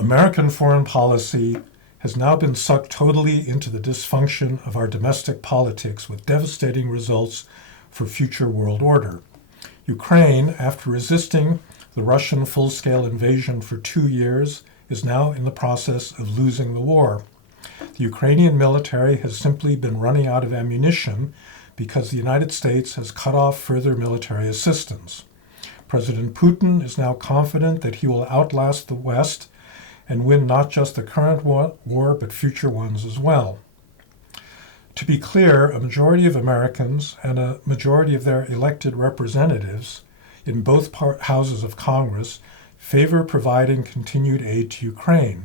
American foreign policy has now been sucked totally into the dysfunction of our domestic politics with devastating results for future world order. Ukraine, after resisting the Russian full-scale invasion for 2 years, is now in the process of losing the war. The Ukrainian military has simply been running out of ammunition because the United States has cut off further military assistance. President Putin is now confident that he will outlast the West and win not just the current war, but future ones as well. To be clear, a majority of Americans and a majority of their elected representatives in both houses of Congress favor providing continued aid to Ukraine.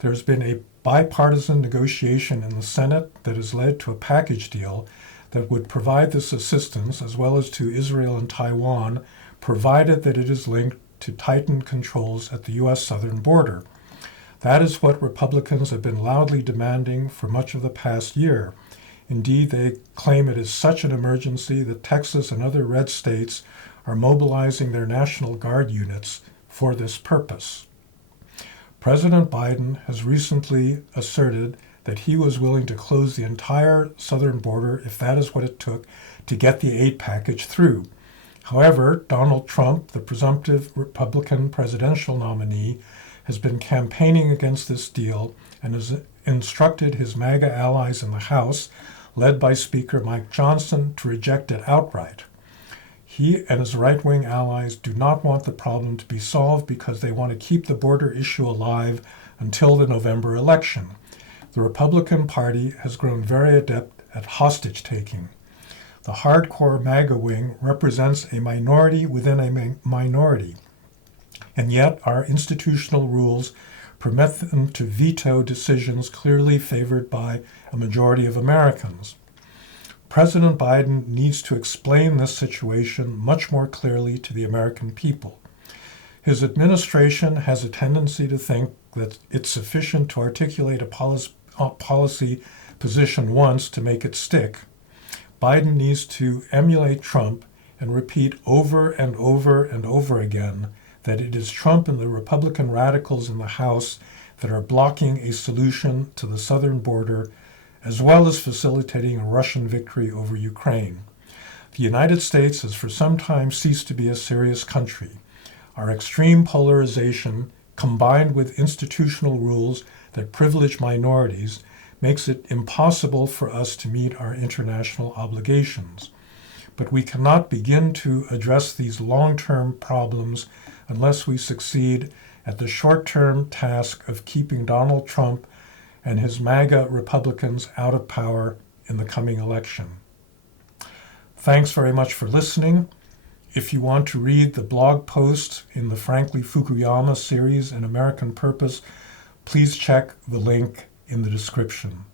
There's been a bipartisan negotiation in the Senate that has led to a package deal that would provide this assistance as well as to Israel and Taiwan, provided that it is linked to tightened controls at the U.S. southern border. That is what Republicans have been loudly demanding for much of the past year. Indeed, they claim it is such an emergency that Texas and other red states are mobilizing their National Guard units for this purpose. President Biden has recently asserted that he was willing to close the entire southern border if that is what it took to get the aid package through. However, Donald Trump, the presumptive Republican presidential nominee, has been campaigning against this deal and has instructed his MAGA allies in the House, led by Speaker Mike Johnson, to reject it outright. He and his right-wing allies do not want the problem to be solved because they want to keep the border issue alive until the November election. The Republican Party has grown very adept at hostage-taking. The hardcore MAGA wing represents a minority within a minority, and yet our institutional rules permit them to veto decisions clearly favored by a majority of Americans. President Biden needs to explain this situation much more clearly to the American people. His administration has a tendency to think that it's sufficient to articulate a policy position once to make it stick. Biden needs to emulate Trump and repeat over and over and over again that it is Trump and the Republican radicals in the House that are blocking a solution to the southern border, as well as facilitating a Russian victory over Ukraine. The United States has for some time ceased to be a serious country. Our extreme polarization, combined with institutional rules that privilege minorities, makes it impossible for us to meet our international obligations. But we cannot begin to address these long-term problems unless we succeed at the short-term task of keeping Donald Trump and his MAGA Republicans out of power in the coming election. Thanks very much for listening. If you want to read the blog post in the Frankly Fukuyama series in American Purpose, please check the link in the description.